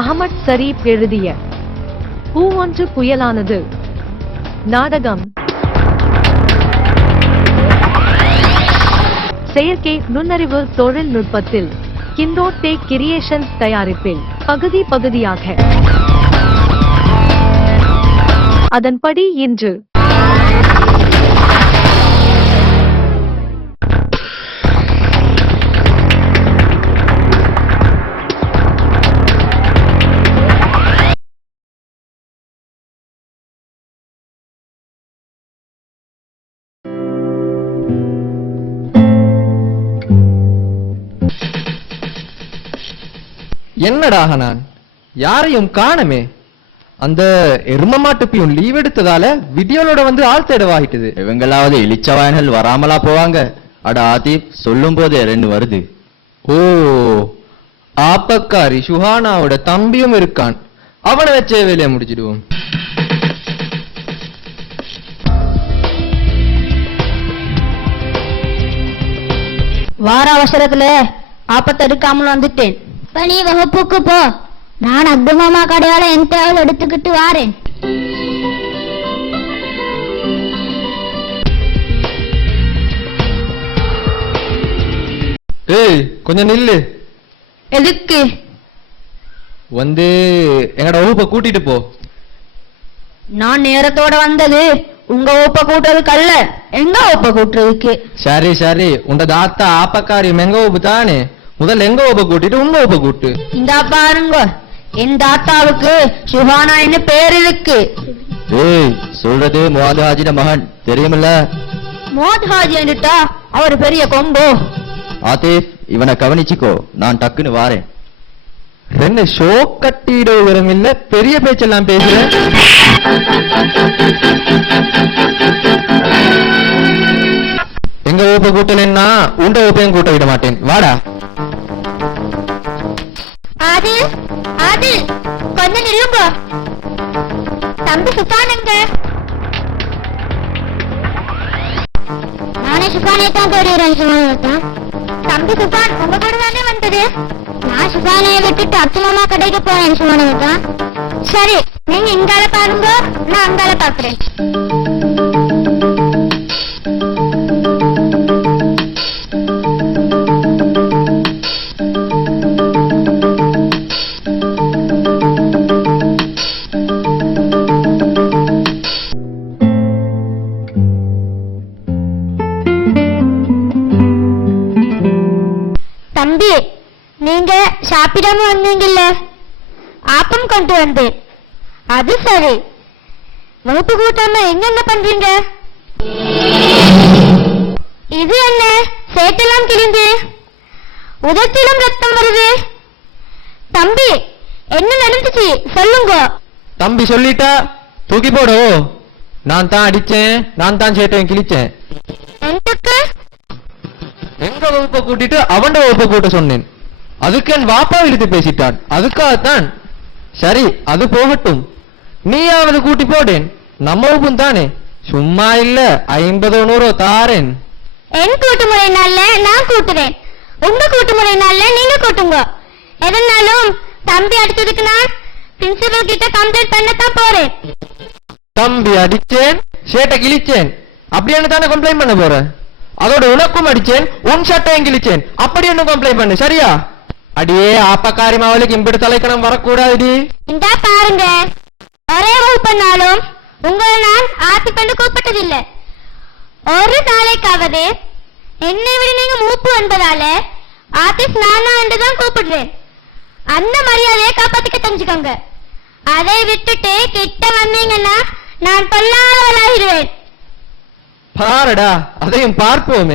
Ahmad Sharif எழுதிய பூவொன்று புயலானது நாடகம். செயற்கை நுண்ணறிவு தொழில்நுட்பத்தில் கிண்டோட்டே கிரியேஷன்ஸ் தயாரிப்பில் பகுதியாக. அதன்படி இன்று என்னடா நான் யாரையும் காணமே. அந்த எரும மாட்டுப்பியும் லீவ் எடுத்ததால வீடியோலோட வந்து ஆள் தேடவாகிட்டது. இவங்களாவது இளிச்சவாயன்கள் வராமலா போவாங்க? அட ஆதிப், சொல்லும் போதே 2 வருது. ஓ, ஆப்பக்காரி சுஹானாவோட தம்பியும் இருக்கான். அவனை வச்சே வேலையை முடிச்சிடுவோம். வார அவசரத்துல ஆப்பத்தை எடுக்காமல் வந்துட்டேன். நீ வகுப்புக்கு போ, நான் அப்து மாமா கடையால என் தேவை எடுத்துக்கிட்டு வாரேன். ஏய், கொஞ்சம் நில்லு. எதுக்கு? வந்து எங்கட வகுப்பை கூட்டிட்டு போ. நான் நேரத்தோட வந்தது உங்க வகுப்பை கூட்டுறதுக்கு அல்ல, எங்க வகுப்பை கூட்டுறதுக்கு. சரி சரி, உண்ட தாத்தா ஆப்பக்காரி எங்க வகுப்பு தானே, முதல்ல எங்க வகுப்பை கூட்டிட்டு உங்க வகுப்பை கூட்டு. இந்த பாருங்க, என் தாத்தாவுக்கு சுஹானா என்ன பேர் இருக்கு. ஏய், சொல்றது முவாது ஹாஜிட மகன் தெரியுமில்ல? மோத் ஹாஜி என்றுட்டா அவர் பெரிய கொம்போ. ஆதிப், இவனை கவனிச்சுக்கோ, நான் டக்குன்னு வாரேன். ரெண்டு ஷோ கட்டிட விவரம் இல்ல, பெரிய பேச்செல்லாம் பேசுறேன். எங்க வகுப்பை கூட்டலன்னா உண்ட வகுப்பையும் கூட்ட விட மாட்டேன். வாடா. அது அது கொஞ்சம் நில்லுங்க. தம்பி சுகான் எங்க? நானே சுகானை தான் தேடுறேன். சுகான் தம்பி சுகான் உங்க கூட தானே வந்தது? நான் சுகானையை விட்டுட்டு அத்துமாமா கடைக்கு போறேன். சுகானை தான். சரி, நீங்க இங்கால பாருங்க, நான் அங்கால பாக்குறேன். தம்பி, நீங்க சாப்பிடாம வந்தீங்கல்ல, ஆப்பம் கொண்டு வந்தேன். அது சரி, வகுப்பு கூட்டாம என்ன பண்றீங்க? இது என்ன, சேட்டெல்லாம் கிழிந்து உதட்டிலும் ரத்தம் வருது. தம்பி, என்ன நடந்துச்சு சொல்லுங்க. தம்பி சொல்லிட்டா தூக்கி போடு. நான் தான் அடிச்சேன், நான் தான் சேட்டையும் கிழிச்சேன். எங்களுக்கு எங்க வகுப்பை கூட்டிட்டு அவன் வகுப்பை கூட்ட சொன்னேன். அதுக்கு என் வாப்பா இழுத்து பேசிட்டான். அதுக்காகத்தான். சரி, அது போகட்டும். நீயாவது கூட்டி போடேன், நம்ம வகுப்பும் தானே. சும்மா இல்ல, 50 100 தாரேன். என் கூட்டு முறையினால நான் கூட்டுவேன், உங்க கூட்டு முறையினால நீங்க கூட்டுங்க. எதனாலும் தம்பி அடிச்சதுக்கு நான் பிரின்சிபல் கிட்ட கம்ப்ளைண்ட் பண்ணத்தான் போறேன். தம்பி அடிச்சேன், சேட்டை கிழிச்சேன், அப்படின்னு தானே கம்ப்ளைண்ட் பண்ண போற? அதோட உனக்கும் அடிச்சேன், உன் சட்டையும் கிழிச்சேன், அப்படி ஒன்னும் கம்ப்ளைண்ட் பண்ணு, சரியா? அடியே ஆப்பக்காரி மாவளுக்கு இம்பிடு தலைக்கணம் வரக்கூடாது. இந்த பாருங்க, ஒரே வகுப்புனாலும் உங்களை நான் ஆத்தி கண்டு கூப்பிட்டதில்லை. ஒரு நாளைக்காவது என்னை விட நீங்க மூப்பு என்பதால ஆத்திஸ் நானா என்றுதான் கூப்பிடுறேன். அந்த மரியாதையை காப்பாத்திக்க தெரிஞ்சுக்கோங்க. அதை விட்டுட்டு கிட்ட வந்தீங்கன்னா நான் பொல்லாதவளாகிடுவேன். பாருடா, அதையும் பார்ப்போமே.